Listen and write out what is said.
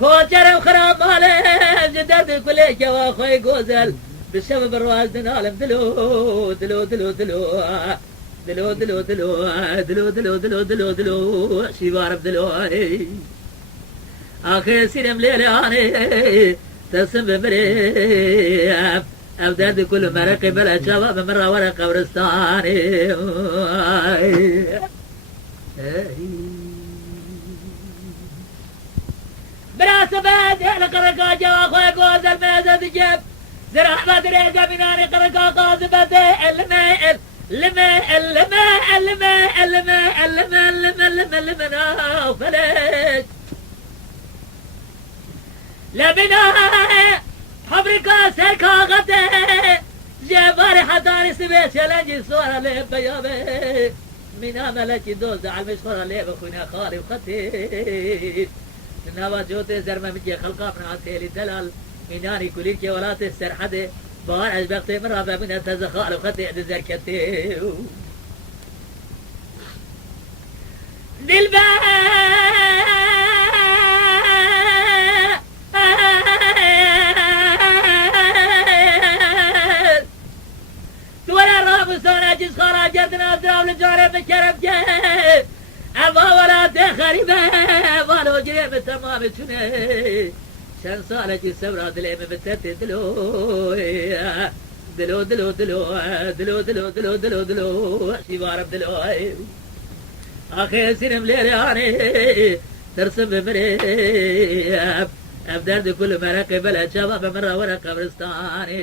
كوجر وخراب ماله جدد كل جوا خوي جوزل بالشباب الرواز دنالم دلو دلو دلو دلو دلو دلو دلو دلو دلو دلو دلو دلو شيبارب دلو آخر سيرم ليلاني تسم بمريب أبداد كل مرق بلا شباب مرة ورا قبرستاني براسبات لقرقا جوا خوي جوز الميزة تجيب زرع ما دريقة مناني قرقا قاذبة الماء الماء الماء الماء الماء الماء الماء الماء فليش لبنا حبركا سركا غطي جباري حضاري سبيت شلنجي صورة ليه بيابي منا ملكي دوز على المشخورة ليه بخونا خاري وخطي نوا جوتي زرمة مجي خلقا من عسيلي دلال مناني كليكي ولاتي السرحدي بار عجبقتي من رابع من التزخار وخطي عد زركتي دلبا جس خراجتنا درام لجاري بكرم جي أبا ولا تخريبه والو جريم تمام تشني شن سالة السبرة دلي مبتت دلو دلو دلو دلو دلو دلو دلو دلو دلو شبارب دلو أخي سينم ليراني ترسم بمريب أبداد كل مرق بلا شباب مرة ورا قبرستاني